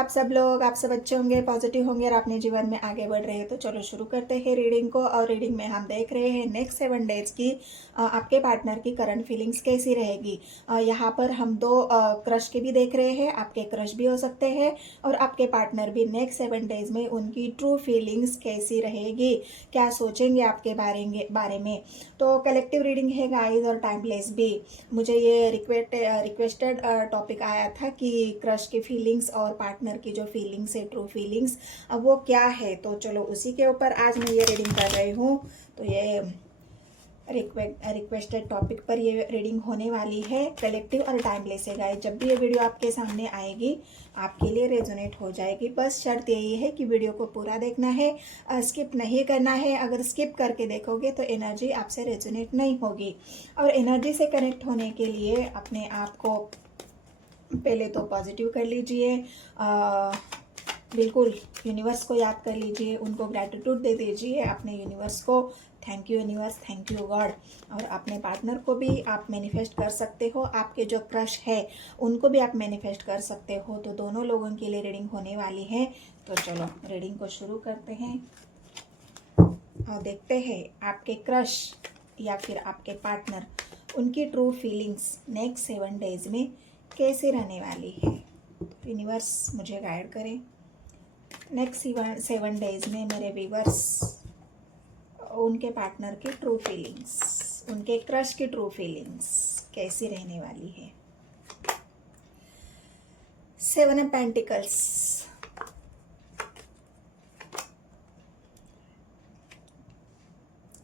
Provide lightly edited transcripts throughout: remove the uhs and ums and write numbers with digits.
आप सब लोग, आप सब अच्छे होंगे, पॉजिटिव होंगे और अपने जीवन में आगे बढ़ रहे हैं। तो चलो शुरू करते हैं रीडिंग को। और रीडिंग में हम देख रहे हैं नेक्स्ट 7 डेज की आपके पार्टनर की करंट फीलिंग्स कैसी रहेगी। यहाँ पर हम दो क्रश के भी देख रहे हैं, आपके क्रश भी हो सकते हैं और आपके पार्टनर भी। नेक्स्ट 7 डेज में उनकी ट्रू फीलिंग्स कैसी रहेगी, क्या सोचेंगे आपके बारे में। तो कलेक्टिव रीडिंग है गाइस और टाइमलेस भी। मुझे ये रिक्वेस्टेड टॉपिक आया था कि क्रश की फीलिंग्स और पार्टनर की जो फीलिंग्स है, ट्रू फीलिंग्स, अब वो क्या है। तो चलो उसी के ऊपर आज मैं ये रीडिंग कर रही हूँ। तो ये रिक्वेस्टेड टॉपिक पर ये रीडिंग होने वाली है। कलेक्टिव और टाइमलेस है गाइस। जब भी ये वीडियो आपके सामने आएगी आपके लिए रेजोनेट हो जाएगी। बस शर्त यही है कि वीडियो को पूरा देखना है, स्किप नहीं करना है। अगर स्किप करके देखोगे तो एनर्जी आपसे रेजोनेट नहीं होगी। और एनर्जी से कनेक्ट होने के लिए अपने आप को पहले तो पॉजिटिव कर लीजिए, बिल्कुल यूनिवर्स को याद कर लीजिए, उनको ग्रैटिट्यूड दे दीजिए अपने यूनिवर्स को। Thank you universe, thank you God. और अपने पार्टनर को भी आप मैनिफेस्ट कर सकते हो, आपके जो क्रश है उनको भी आप मैनिफेस्ट कर सकते हो। तो दोनों लोगों के लिए रीडिंग होने वाली है। तो चलो रीडिंग को शुरू करते हैं और देखते हैं आपके क्रश या फिर आपके पार्टनर, उनकी ट्रू फीलिंग्स नेक्स्ट 7 डेज में कैसे रहने वाली है। यूनिवर्स मुझे गाइड करें। नेक्स्ट 7 डेज में मेरे व्यूवर्स, उनके पार्टनर की ट्रू फीलिंग्स, उनके क्रश की ट्रू फीलिंग्स कैसी रहने वाली है। 7 of pentacles,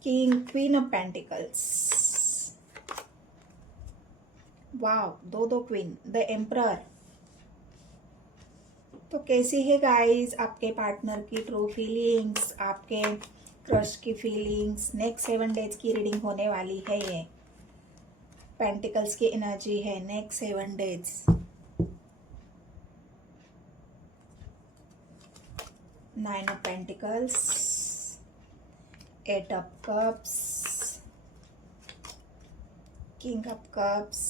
king, queen of pentacles, wow, दो क्वीन, द एम्परर। तो कैसी है गाइस आपके पार्टनर की ट्रू फीलिंग्स, आपके क्रश की फीलिंग्स। नेक्स्ट 7 डेज की रीडिंग होने वाली है। ये पेंटिकल्स की एनर्जी है next 7 days. Nine of pentacles, 8 of cups, king of cups,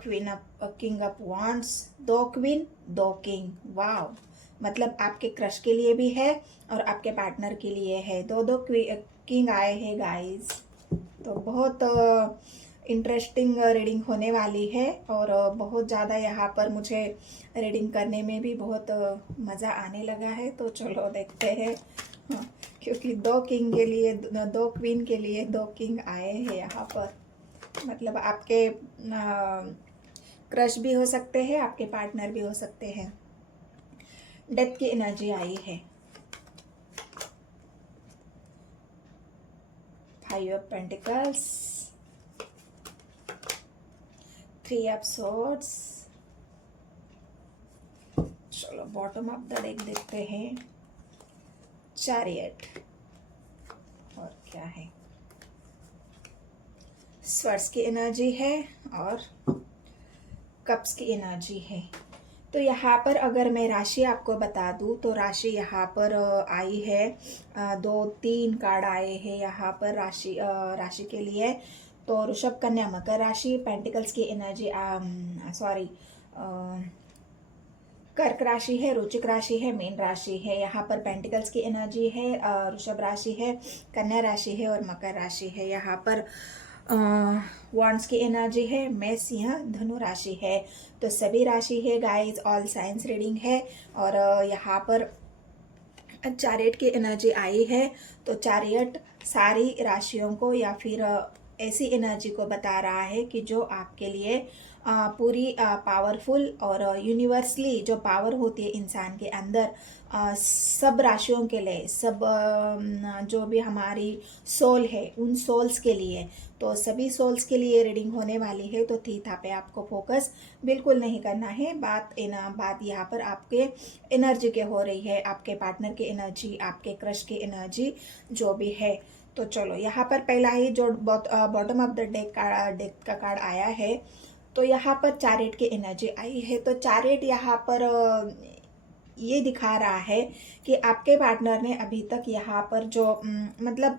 queen of king of wands, दो क्वीन दो किंग। वाव, मतलब आपके क्रश के लिए भी है और आपके पार्टनर के लिए है। दो किंग आए हैं गाइस। तो बहुत इंटरेस्टिंग रीडिंग होने वाली है और बहुत ज़्यादा यहाँ पर मुझे रीडिंग करने में भी बहुत मज़ा आने लगा है। तो चलो देखते हैं। हाँ, क्योंकि दो किंग के लिए, दो क्वीन के लिए दो किंग आए हैं यहाँ पर। मतलब आपके क्रश भी हो सकते हैं, आपके पार्टनर भी हो सकते हैं। डेथ की एनर्जी आई है। 5 ऑफ पेंटिकल्स, 3 ऑफ सॉर्ड्स। चलो बॉटम ऑफ द डेक देखते हैं। चैरियट, और क्या है, स्वर्ड्स की एनर्जी है और कप्स की एनर्जी है। तो यहाँ पर अगर मैं राशि आपको बता दूँ तो राशि यहाँ पर आई है, 2-3 कार्ड आए हैं यहाँ पर राशि के लिए। तो ऋषभ, कन्या, मकर राशि। पेंटिकल्स की एनर्जी, कर्क राशि है, रुचिक राशि है, मीन राशि है। यहाँ पर पेंटिकल्स की एनर्जी है, ऋषभ राशि है, कन्या राशि है और मकर राशि है। यहाँ पर वॉन्ड्स की एनर्जी है, मेष, सिंह, धनु राशि है। तो सभी राशि है गाइस, ऑल साइंस रीडिंग है। और यहाँ पर चैरियट की एनर्जी आई है। तो चैरियट सारी राशियों को या फिर ऐसी एनर्जी को बता रहा है कि जो आपके लिए पूरी पावरफुल और यूनिवर्सली जो पावर होती है इंसान के अंदर, सब राशियों के लिए, सब जो भी हमारी सोल है उन सोल्स के लिए, तो सभी सोल्स के लिए रीडिंग होने वाली है। तो थीथा पे आपको फोकस बिल्कुल नहीं करना है। बात यहाँ पर आपके एनर्जी के हो रही है, आपके पार्टनर की एनर्जी, आपके क्रश की एनर्जी जो भी है। तो चलो यहाँ पर पहला ही जो बॉटम ऑफ द डेक का कार्ड आया है, तो यहाँ पर चैरियट की एनर्जी आई है। तो चैरियट यहाँ पर ये दिखा रहा है कि आपके पार्टनर ने अभी तक यहाँ पर जो मतलब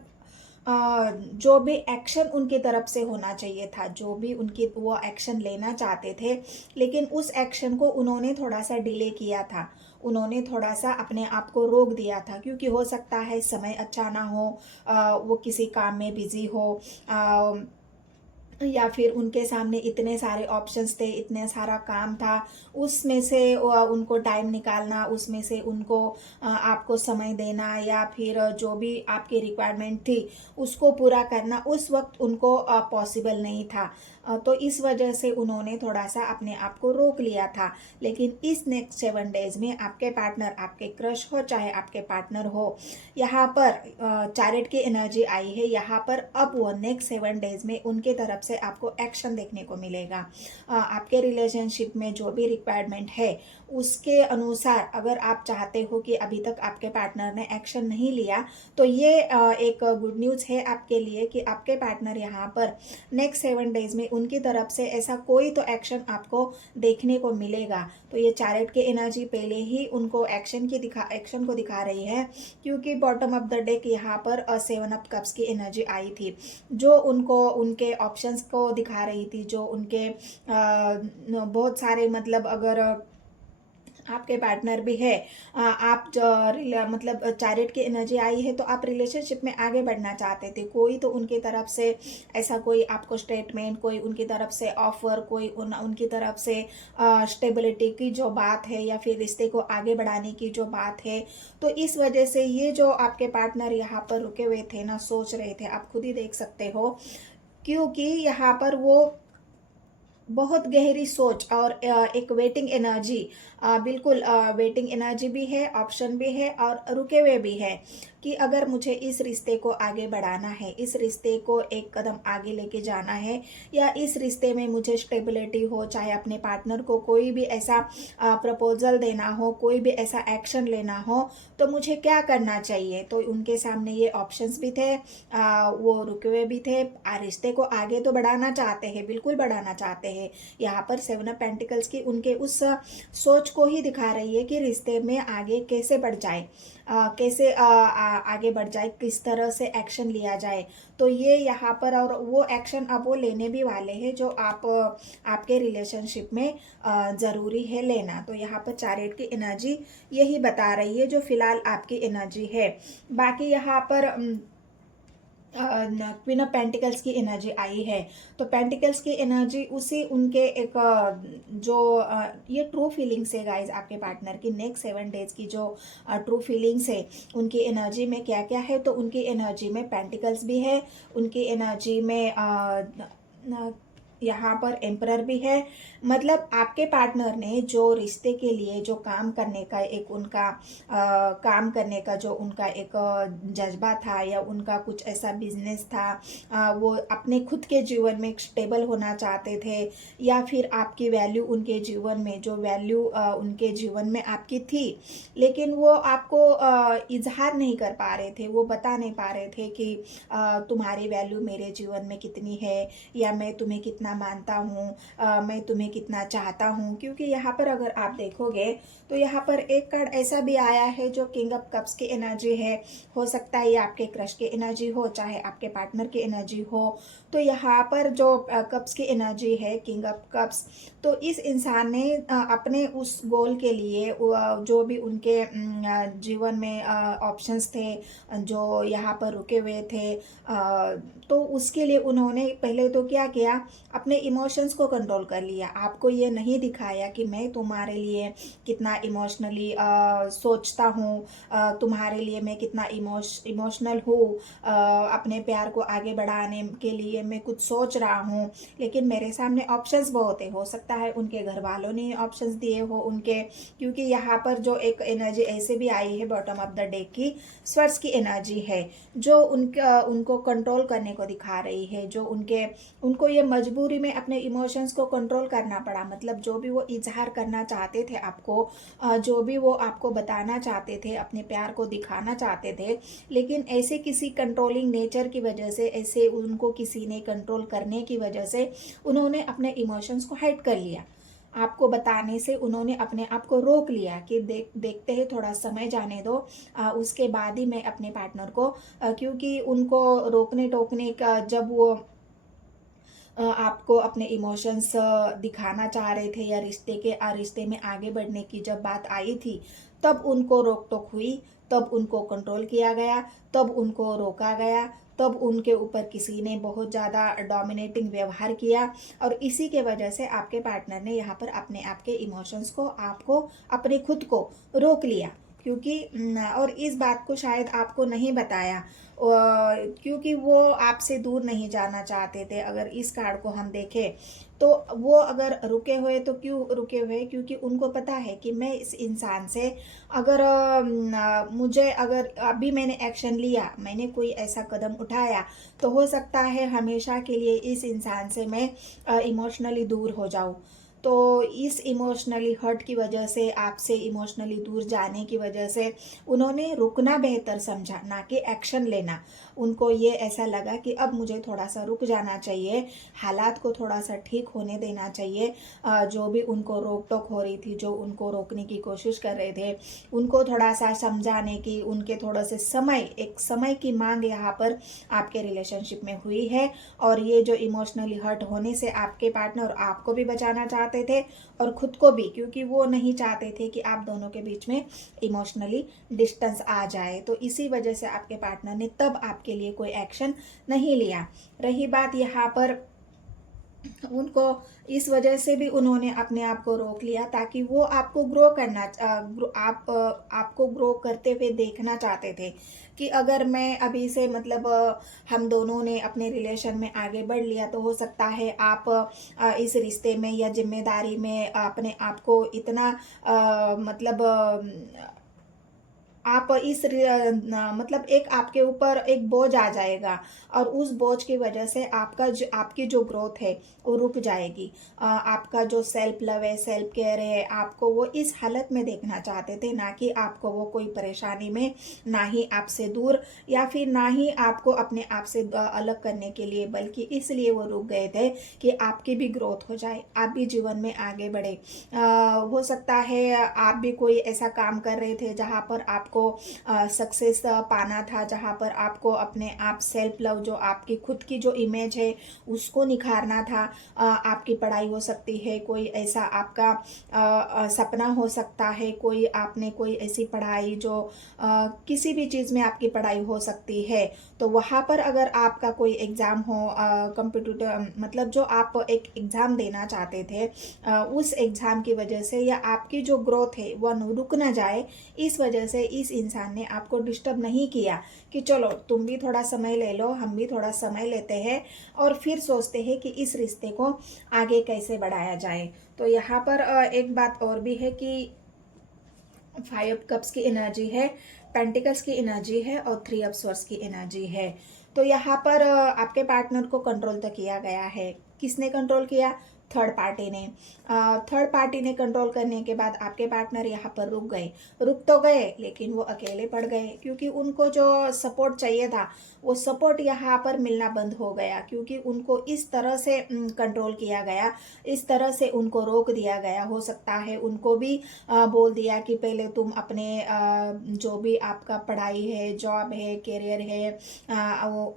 जो भी एक्शन उनकी तरफ से होना चाहिए था, जो भी उनकी वो एक्शन लेना चाहते थे, लेकिन उस एक्शन को उन्होंने थोड़ा-सा डिले किया था। उन्होंने थोड़ा-सा अपने आप को रोक दिया था, क्योंकि हो सकता है समय अच्छा ना हो, वो किसी काम में बिज़ी हो, अ या फिर उनके सामने इतने सारे ऑप्शंस थे, इतने सारा काम था, उसमें से उनको टाइम निकालना, उसमें से उनको आपको समय देना, या फिर जो भी आपकी रिक्वायरमेंट थी, उसको पूरा करना उस वक़्त उनको पॉसिबल नहीं था। तो इस वजह से उन्होंने थोड़ा-सा अपने आप को रोक लिया था। लेकिन इस नेक्स्ट 7 डेज़ में आपके पार्टनर, आपके क्रश हो चाहे आपके पार्टनर हो, यहाँ पर चैरिट की एनर्जी आई है। यहाँ पर अब वो नेक्स्ट 7 डेज में उनके तरफ से आपको एक्शन देखने को मिलेगा। आपके रिलेशनशिप में जो भी रिक्वायरमेंट है, उसके अनुसार अगर आप चाहते हो कि अभी तक आपके पार्टनर ने एक्शन नहीं लिया, तो ये एक गुड न्यूज़ है आपके लिए कि आपके पार्टनर यहाँ पर नेक्स्ट 7 डेज में उनकी तरफ से ऐसा कोई तो एक्शन आपको देखने को मिलेगा। तो ये चैरिट की एनर्जी पहले ही उनको एक्शन को दिखा रही है, क्योंकि बॉटम ऑफ द डेक यहाँ पर 7 ऑफ कप्स की एनर्जी आई थी, जो उनको उनके ऑप्शंस को दिखा रही थी, जो उनके बहुत सारे, मतलब अगर आपके पार्टनर भी है, आप मतलब चैरिट की एनर्जी आई है, तो आप रिलेशनशिप में आगे बढ़ना चाहते थे। कोई तो उनकी तरफ से ऐसा कोई आपको स्टेटमेंट, कोई उनकी तरफ से ऑफर, कोई उनकी तरफ से स्टेबिलिटी की जो बात है, या फिर रिश्ते को आगे बढ़ाने की जो बात है। तो इस वजह से ये जो आपके पार्टनर यहाँ पर रुके हुए थे ना, सोच रहे थे, आप खुद ही देख सकते हो, क्योंकि यहाँ पर वो बहुत गहरी सोच और एक वेटिंग एनर्जी, बिल्कुल वेटिंग एनर्जी भी है, ऑप्शन भी है और रुके हुए भी है, कि अगर मुझे इस रिश्ते को आगे बढ़ाना है, इस रिश्ते को एक कदम आगे लेके जाना है, या इस रिश्ते में मुझे स्टेबिलिटी हो, चाहे अपने पार्टनर को कोई भी ऐसा प्रपोजल देना हो, कोई भी ऐसा एक्शन लेना हो, तो मुझे क्या करना चाहिए। तो उनके सामने ये ऑप्शंस भी थे, वो रुके हुए भी थे, रिश्ते को आगे तो बढ़ाना चाहते हैं, बिल्कुल बढ़ाना चाहते हैं। यहाँ पर 7 ऑफ पेंटिकल्स की उनके उस सोच को ही दिखा रही है कि रिश्ते में आगे कैसे बढ़ जाए, कैसे आगे बढ़ जाए, किस तरह से एक्शन लिया जाए। तो ये यहाँ पर, और वो एक्शन अब वो लेने भी वाले हैं, जो आपके रिलेशनशिप में ज़रूरी है लेना। तो यहाँ पर चैरिट की एनर्जी यही बता रही है, जो फिलहाल आपकी एनर्जी है। बाकी यहाँ पर क्वीन ऑफ पेंटिकल्स की एनर्जी आई है, तो पेंटिकल्स की एनर्जी उसी उनके एक जो ये ट्रू फीलिंग्स है गाइज, आपके पार्टनर की नेक्स्ट 7 डेज की जो ट्रू फीलिंग्स है, उनकी एनर्जी में क्या क्या है। तो उनकी एनर्जी में पेंटिकल्स भी है, उनकी एनर्जी में यहाँ पर एम्परर भी है। मतलब आपके पार्टनर ने जो रिश्ते के लिए जो काम करने का एक उनका काम करने का जो उनका एक जज्बा था, या उनका कुछ ऐसा बिजनेस था, वो अपने खुद के जीवन में स्टेबल होना चाहते थे, या फिर आपकी वैल्यू उनके जीवन में, जो वैल्यू उनके जीवन में आपकी थी, लेकिन वो आपको इजहार नहीं कर पा रहे थे, वो बता नहीं पा रहे थे कि तुम्हारी वैल्यू मेरे जीवन में कितनी है, या मैं तुम्हें कितना मानता हूँ, मैं तुम्हें कितना चाहता हूँ। क्योंकि यहाँ पर अगर आप देखोगे, तो यहाँ पर एक कार्ड ऐसा भी आया है जो किंग ऑफ कप्स की एनर्जी है। हो सकता है ये आपके क्रश की एनर्जी हो, चाहे आपके पार्टनर की एनर्जी हो। तो यहाँ पर जो कप्स की एनर्जी है, किंग ऑफ कप्स, तो इस इंसान ने अपने उस गोल के लिए जो भी उनके जीवन में ऑप्शंस थे, जो यहाँ पर रुके हुए थे, तो उसके लिए उन्होंने पहले तो क्या किया, अपने इमोशंस को कंट्रोल कर लिया। आपको ये नहीं दिखाया कि मैं तुम्हारे लिए कितना इमोशनली सोचता हूँ, तुम्हारे लिए मैं कितना इमोशनल हूँ, अपने प्यार को आगे बढ़ाने के लिए मैं कुछ सोच रहा हूँ, लेकिन मेरे सामने ऑप्शंस बहुत है। हो सकता है उनके घर वालों ने ऑप्शंस दिए हो उनके, क्योंकि यहाँ पर जो एक एनर्जी ऐसे भी आई है बॉटम ऑफ द डेक की, स्वर्ड्स की एनर्जी है, जो उनको कंट्रोल करने को दिखा रही है, जो उनको ये मजबूरी में अपने इमोशंस को कंट्रोल करना पड़ा। मतलब जो भी वो इजहार करना चाहते थे आपको, जो भी वो आपको बताना चाहते थे, अपने प्यार को दिखाना चाहते थे, लेकिन ऐसे किसी कंट्रोलिंग नेचर की वजह से, ऐसे उनको किसी ने कंट्रोल करने की वजह से उन्होंने अपने इमोशंस को हाइड कर लिया। आपको बताने से उन्होंने अपने आप को रोक लिया कि देखते हैं, थोड़ा समय जाने दो, उसके बाद ही मैं अपने पार्टनर को क्योंकि उनको रोकने टोकने का जब वो आपको अपने इमोशंस दिखाना चाह रहे थे या रिश्ते में आगे बढ़ने की जब बात आई थी, तब उनको रोक टोक हुई, तब उनको कंट्रोल किया गया, तब उनको रोका गया, तब उनके ऊपर किसी ने बहुत ज़्यादा डोमिनेटिंग व्यवहार किया और इसी के वजह से आपके पार्टनर ने यहाँ पर अपने आप के इमोशंस को, आपको, अपने खुद को रोक लिया। क्योंकि और इस बात को शायद आपको नहीं बताया क्योंकि वो आपसे दूर नहीं जाना चाहते थे। अगर इस कार्ड को हम देखें तो वो अगर रुके हुए तो क्यों रुके हुए, क्योंकि उनको पता है कि मैं इस इंसान से अगर मुझे अगर अभी मैंने एक्शन लिया, मैंने कोई ऐसा कदम उठाया, तो हो सकता है हमेशा के लिए इस इंसान से मैं इमोशनली दूर हो जाऊं। तो इस इमोशनली हर्ट की वजह से, आपसे इमोशनली दूर जाने की वजह से उन्होंने रुकना बेहतर समझा, ना कि एक्शन लेना। उनको ये ऐसा लगा कि अब मुझे थोड़ा सा रुक जाना चाहिए, हालात को थोड़ा सा ठीक होने देना चाहिए। जो भी उनको रोक टोक हो रही थी, जो उनको रोकने की कोशिश कर रहे थे, उनको थोड़ा सा समझाने की, उनके थोड़ा से एक समय की मांग यहाँ पर आपके रिलेशनशिप में हुई है। और ये जो इमोशनली हर्ट होने से आपके पार्टनर आपको भी बचाना चाहते थे और खुद को भी, क्योंकि वो नहीं चाहते थे कि आप दोनों के बीच में इमोशनली डिस्टेंस आ जाए। तो इसी वजह से आपके पार्टनर ने तब आपके लिए कोई एक्शन नहीं लिया। रही बात यहाँ पर, उनको इस वजह से भी उन्होंने अपने आप को रोक लिया ताकि वो आपको ग्रो करना आपको ग्रो करते हुए देखना चाहते थे कि अगर मैं अभी से मतलब हम दोनों ने अपने रिलेशन में आगे बढ़ लिया तो हो सकता है आप इस रिश्ते में या जिम्मेदारी में अपने आप को इतना मतलब आप मतलब एक आपके ऊपर एक बोझ आ जाएगा और उस बोझ की वजह से आपकी जो ग्रोथ है वो रुक जाएगी। आपका जो सेल्फ लव है, सेल्फ केयर है, आपको वो इस हालत में देखना चाहते थे, ना कि आपको वो कोई परेशानी में, ना ही आपसे दूर या फिर ना ही आपको अपने आप से अलग करने के लिए, बल्कि इसलिए वो रुक गए थे कि आपकी भी ग्रोथ हो जाए, आप भी जीवन में आगे बढ़े। हो सकता है आप भी कोई ऐसा काम कर रहे थे जहाँ पर आपको सक्सेस पाना था, जहाँ पर आपको अपने आप सेल्फ लव, जो आपकी खुद की जो इमेज है उसको निखारना था। आपकी पढ़ाई हो सकती है, कोई ऐसा आपका सपना हो सकता है, कोई ऐसी पढ़ाई जो किसी भी चीज़ में आपकी पढ़ाई हो सकती है। तो वहाँ पर अगर आपका कोई एग्ज़ाम हो, कंप्यूटर मतलब जो आप एक एग्ज़ाम देना चाहते थे, उस एग्ज़ाम की वजह से या आपकी जो ग्रोथ है वह रुक ना जाए, इस वजह से इस इंसान ने आपको डिस्टर्ब नहीं किया कि चलो तुम भी थोड़ा समय ले लो, हम भी थोड़ा समय लेते हैं और फिर सोचते हैं कि इस रिश्ते को आगे कैसे बढ़ाया जाए। तो यहाँ पर एक बात और भी है कि 5 कप्स की एनर्जी है, पेंटिकल्स की एनर्जी है और 3 ऑफ स्वॉर्ड्स की एनर्जी है। तो यहाँ पर आपके पार्टनर को कंट्रोल तो किया गया है। किसने कंट्रोल किया? थर्ड पार्टी ने। थर्ड पार्टी ने कंट्रोल करने के बाद आपके पार्टनर यहाँ पर रुक तो गए लेकिन वो अकेले पड़ गए, क्योंकि उनको जो सपोर्ट चाहिए था वो सपोर्ट यहाँ पर मिलना बंद हो गया, क्योंकि उनको इस तरह से कंट्रोल किया गया, इस तरह से उनको रोक दिया गया। हो सकता है उनको भी बोल दिया कि पहले तुम अपने जो भी आपका पढ़ाई है, जॉब है, करियर है,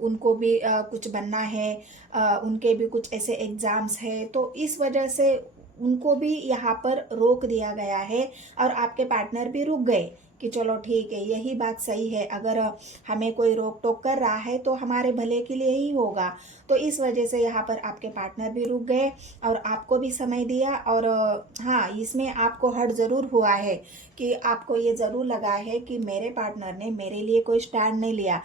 उनको भी कुछ बनना है, उनके भी कुछ ऐसे एग्ज़ाम्स है, तो इस वजह से उनको भी यहाँ पर रोक दिया गया है और आपके पार्टनर भी रुक गए कि चलो ठीक है, यही बात सही है, अगर हमें कोई रोक टोक कर रहा है तो हमारे भले के लिए ही होगा। तो इस वजह से यहाँ पर आपके पार्टनर भी रुक गए और आपको भी समय दिया। और हाँ, इसमें आपको हर्ट ज़रूर हुआ है कि आपको ये ज़रूर लगा है कि मेरे पार्टनर ने मेरे लिए कोई स्टैंड नहीं लिया,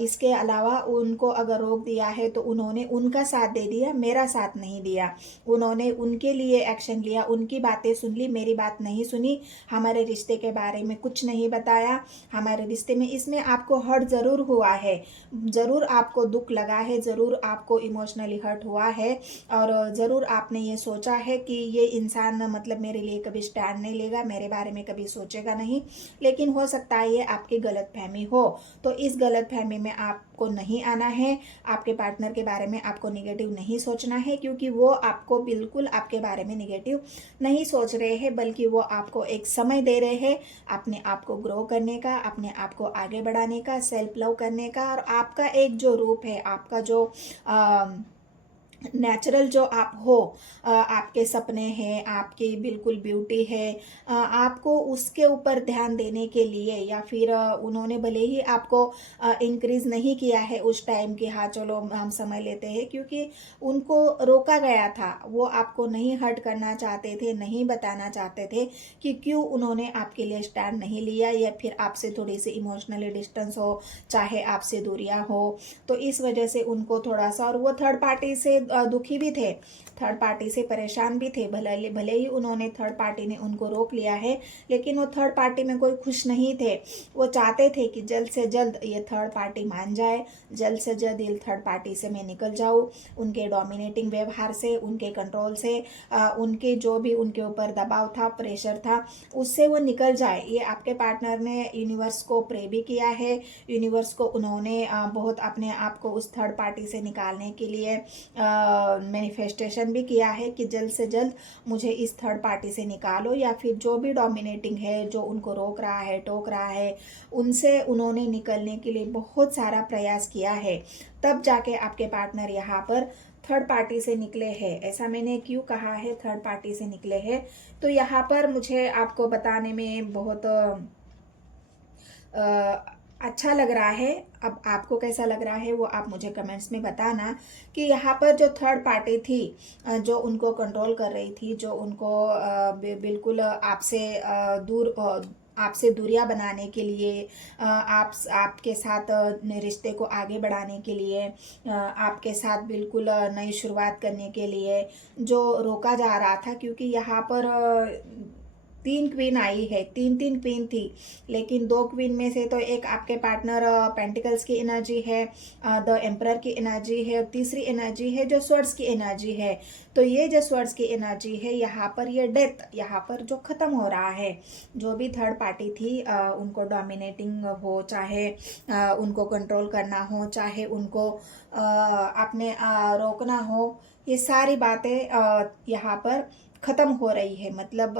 इसके अलावा उनको अगर रोक दिया है तो उन्होंने उनका साथ दे दिया, मेरा साथ नहीं दिया। उन्होंने उनके लिए एक्शन लिया, उनकी बातें सुन ली, मेरी बात नहीं सुनी, हमारे रिश्ते के बारे में कुछ नहीं बताया, हमारे रिश्ते में। इसमें आपको हर्ट ज़रूर हुआ है, ज़रूर आपको दुख लगा है, ज़रूर आपको इमोशनली हर्ट हुआ है और ज़रूर आपने ये सोचा है कि ये इंसान मतलब मेरे लिए कभी स्टैंड नहीं लेगा, मेरे बारे में कभी सोचेगा नहीं। लेकिन हो सकता है ये आपकी गलतफहमी हो। तो इस गलतफहमी में आप आपको नहीं आना है, आपके पार्टनर के बारे में आपको निगेटिव नहीं सोचना है, क्योंकि वो आपको बिल्कुल आपके बारे में निगेटिव नहीं सोच रहे हैं, बल्कि वो आपको एक समय दे रहे हैं अपने आप को ग्रो करने का, अपने आप को आगे बढ़ाने का, सेल्फ लव करने का। और आपका एक जो रूप है, आपका जो नेचुरल जो आप हो, आपके सपने हैं, आपकी बिल्कुल ब्यूटी है, आपको उसके ऊपर ध्यान देने के लिए, या फिर उन्होंने भले ही आपको इंक्रीज नहीं किया है उस टाइम कि हाँ चलो हम समय लेते हैं, क्योंकि उनको रोका गया था, वो आपको नहीं हर्ट करना चाहते थे, नहीं बताना चाहते थे कि क्यों उन्होंने आपके लिए स्टैंड नहीं लिया, या फिर आपसे थोड़ी सी इमोशनली डिस्टेंस हो, चाहे आपसे दूरियां हो। तो इस वजह से उनको थोड़ा सा, और वो थर्ड पार्टी से दुखी भी थे, थर्ड पार्टी से परेशान भी थे। भले भले ही उन्होंने, थर्ड पार्टी ने उनको रोक लिया है, लेकिन वो थर्ड पार्टी में कोई खुश नहीं थे। वो चाहते थे कि जल्द से जल्द ये थर्ड पार्टी मान जाए, जल्द से जल्द ये थर्ड पार्टी से मैं निकल जाऊँ, उनके डोमिनेटिंग व्यवहार से, उनके कंट्रोल से, उनके जो भी उनके ऊपर दबाव था, प्रेशर था, उससे वो निकल जाए। ये आपके पार्टनर ने यूनिवर्स को प्रे भी किया है, यूनिवर्स को उन्होंने बहुत अपने आप को उस थर्ड पार्टी से निकालने के लिए मैनिफेस्टेशन भी किया है कि जल्द से जल्द मुझे इस थर्ड पार्टी से निकालो, या फिर जो भी डोमिनेटिंग है, जो उनको रोक रहा है, टोक रहा है, उनसे उन्होंने निकलने के लिए बहुत सारा प्रयास किया है। तब जाके आपके पार्टनर यहाँ पर थर्ड पार्टी से निकले हैं। ऐसा मैंने क्यों कहा है थर्ड पार्टी से निकले हैं, तो यहाँ पर मुझे आपको बताने में बहुत अच्छा लग रहा है। अब आपको कैसा लग रहा है वो आप मुझे कमेंट्स में बताना, कि यहाँ पर जो थर्ड पार्टी थी, जो उनको कंट्रोल कर रही थी, जो उनको बिल्कुल आपसे दूरियां बनाने के लिए, आपके साथ रिश्ते को आगे बढ़ाने के लिए, आपके साथ बिल्कुल नई शुरुआत करने के लिए जो रोका जा रहा था, क्योंकि यहाँ पर 3 क्वीन आई है, 3 क्वीन थी, लेकिन 2 क्वीन में से तो एक आपके पार्टनर पेंटिकल्स की एनर्जी है, द एम्परर की एनर्जी है, और तीसरी एनर्जी है जो स्वर्ड्स की एनर्जी है। तो ये जो स्वर्ड्स की एनर्जी है, यहाँ पर ये डेथ, यहाँ पर जो खत्म हो रहा है, जो भी थर्ड पार्टी थी, उनको डोमिनेटिंग हो, चाहे उनको कंट्रोल करना हो, चाहे उनको अपने रोकना हो, ये सारी बातें यहाँ पर खत्म हो रही है। मतलब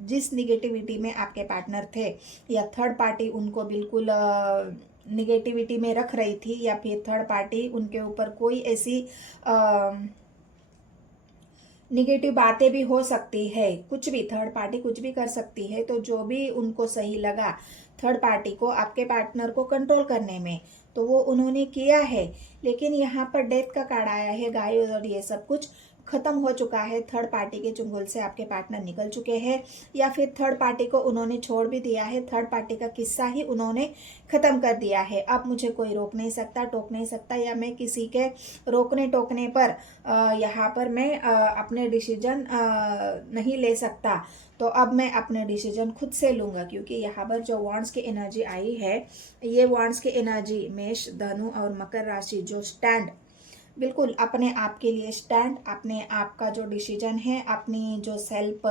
जिस निगेटिविटी में आपके पार्टनर थे, या थर्ड पार्टी उनको बिल्कुल निगेटिविटी में रख रही थी, या फिर थर्ड पार्टी उनके ऊपर कोई ऐसी निगेटिव बातें भी हो सकती है, कुछ भी थर्ड पार्टी कुछ भी कर सकती है। तो जो भी उनको सही लगा थर्ड पार्टी को आपके पार्टनर को कंट्रोल करने में, तो वो उन्होंने किया है। लेकिन यहाँ पर डेथ का कार्ड आया है, गाय, और ये सब कुछ खत्म हो चुका है। थर्ड पार्टी के चुंगल से आपके पार्टनर निकल चुके हैं, या फिर थर्ड पार्टी को उन्होंने छोड़ भी दिया है, थर्ड पार्टी का किस्सा ही उन्होंने खत्म कर दिया है। अब मुझे कोई रोक नहीं सकता, टोक नहीं सकता, या मैं किसी के रोकने टोकने पर यहाँ पर मैं अपने डिसीजन नहीं ले सकता। तो अब मैं अपने डिसीजन खुद से लूँगा, क्योंकि यहाँ पर जो वॉन्ड्स की एनर्जी आई है, ये वॉन्ड्स की एनर्जी मेष, धनु और मकर राशि जो स्टैंड, बिल्कुल अपने आप के लिए स्टैंड, अपने आप का जो डिसीजन है, अपनी जो सेल्फ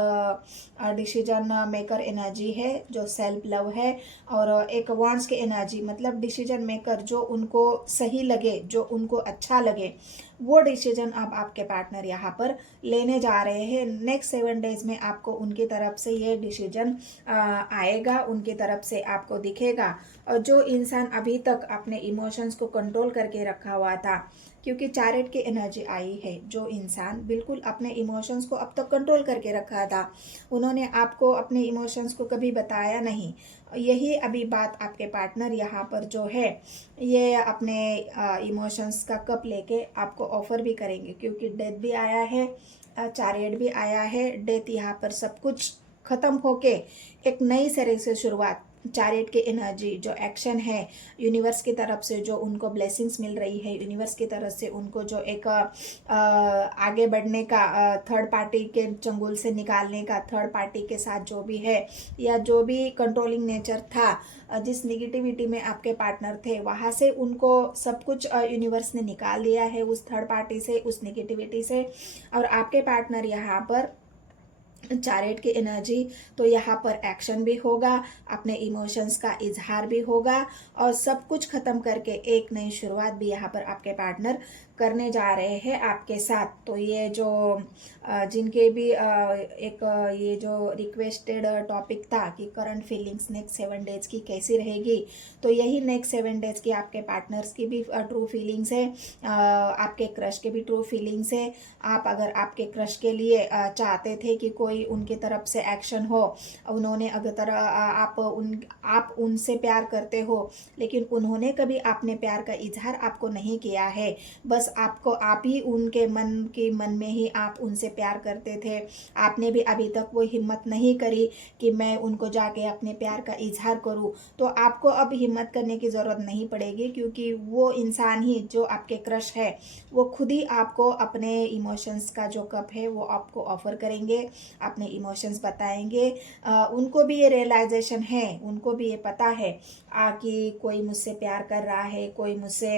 डिसीजन मेकर एनर्जी है, जो सेल्फ लव है, और एक वॉन्ड्स की एनर्जी मतलब डिसीजन मेकर, जो उनको सही लगे, जो उनको अच्छा लगे, वो डिसीजन अब आपके पार्टनर यहाँ पर लेने जा रहे हैं। नेक्स्ट 7 डेज में आपको उनकी तरफ से ये डिसीजन आएगा, उनकी तरफ से आपको दिखेगा। और जो इंसान अभी तक अपने इमोशंस को कंट्रोल करके रखा हुआ था, क्योंकि चैरियट की एनर्जी आई है, जो इंसान बिल्कुल अपने इमोशंस को अब तक कंट्रोल करके रखा था, उन्होंने आपको अपने इमोशंस को कभी बताया नहीं, यही अभी बात आपके पार्टनर यहाँ पर जो है, ये अपने इमोशंस का कप लेके आपको ऑफर भी करेंगे, क्योंकि डेथ भी आया है, चैरियट भी आया है। डेथ यहाँ पर सब कुछ खत्म होके एक नई सिरे से शुरुआत, चैरियट की एनर्जी जो एक्शन है, यूनिवर्स की तरफ से जो उनको ब्लेसिंग्स मिल रही है, यूनिवर्स की तरफ से उनको जो एक आगे बढ़ने का, थर्ड पार्टी के चंगुल से निकालने का, थर्ड पार्टी के साथ जो भी है, या जो भी कंट्रोलिंग नेचर था, जिस निगेटिविटी में आपके पार्टनर थे, वहाँ से उनको सब कुछ यूनिवर्स ने निकाल दिया है, उस थर्ड पार्टी से, उस निगेटिविटी से। और आपके पार्टनर यहाँ पर चैरियट की एनर्जी, तो यहाँ पर एक्शन भी होगा, अपने इमोशंस का इजहार भी होगा और सब कुछ खत्म करके एक नई शुरुआत भी यहाँ पर आपके पार्टनर करने जा रहे हैं आपके साथ। तो ये जो जिनके भी ये जो रिक्वेस्टेड टॉपिक था कि करंट फीलिंग्स नेक्स्ट 7 डेज की कैसी रहेगी, तो यही नेक्स्ट 7 डेज की आपके पार्टनर्स की भी ट्रू फीलिंग्स है, आपके क्रश के भी ट्रू फीलिंग्स है। आप अगर आपके क्रश के लिए चाहते थे कि कोई उनकी तरफ से एक्शन हो, उन्होंने अगर आप उनसे प्यार करते हो लेकिन उन्होंने कभी अपने प्यार का इजहार आपको नहीं किया है, बस आप ही उनके मन में ही आप उनसे प्यार करते थे, आपने भी अभी तक वो हिम्मत नहीं करी कि मैं उनको जाके अपने प्यार का इजहार करूं, तो आपको अब हिम्मत करने की ज़रूरत नहीं पड़ेगी, क्योंकि वो इंसान ही जो आपके क्रश है वो खुद ही आपको अपने इमोशंस का जो कप है वो आपको ऑफर करेंगे, अपने इमोशंस बताएंगे। उनको भी ये रियलाइजेशन है, उनको भी ये पता है कि कोई मुझसे प्यार कर रहा है, कोई मुझसे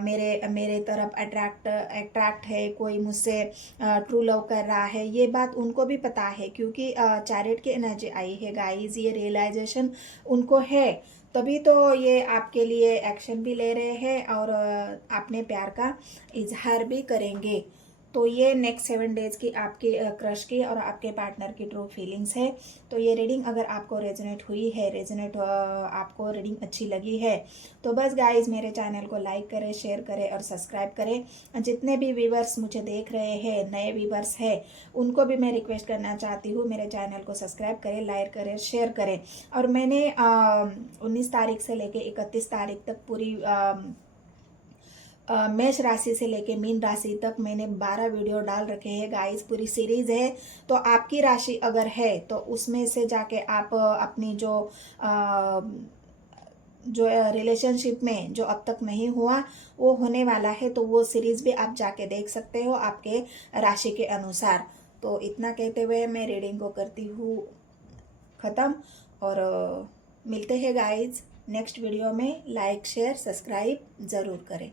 मेरे मेरे तरफ अट्रैक्ट है, कोई मुझसे ट्रू लव कर रहा है, ये बात उनको भी पता है, क्योंकि चैरियट की एनर्जी आई है गाइस, ये रियलाइजेशन उनको है, तभी तो ये आपके लिए एक्शन भी ले रहे हैं और अपने प्यार का इजहार भी करेंगे। तो ये नेक्स्ट 7 डेज की आपके क्रश की और आपके पार्टनर की ट्रू फीलिंग्स है। तो ये रीडिंग अगर आपको रेजोनेट हुई है, आपको रीडिंग अच्छी लगी है, तो बस गाइज मेरे चैनल को लाइक करें, शेयर करें और सब्सक्राइब करें। जितने भी व्यूवर्स मुझे देख रहे हैं, नए व्यूवर्स हैं, उनको भी मैं रिक्वेस्ट करना चाहती हूँ, मेरे चैनल को सब्सक्राइब करें, लाइक करें, शेयर करें। और मैंने 19 तारीख से लेके 31 तारीख तक पूरी मेष राशि से लेके मीन राशि तक मैंने 12 वीडियो डाल रखे हैं गाइस, पूरी सीरीज है। तो आपकी राशि अगर है तो उसमें से जाके आप अपनी जो रिलेशनशिप में जो अब तक नहीं हुआ वो होने वाला है, तो वो सीरीज भी आप जाके देख सकते हो आपके राशि के अनुसार। तो इतना कहते हुए मैं रीडिंग को करती हूँ ख़त्म और मिलते हैं गाइज नेक्स्ट वीडियो में। लाइक शेयर सब्सक्राइब ज़रूर करें।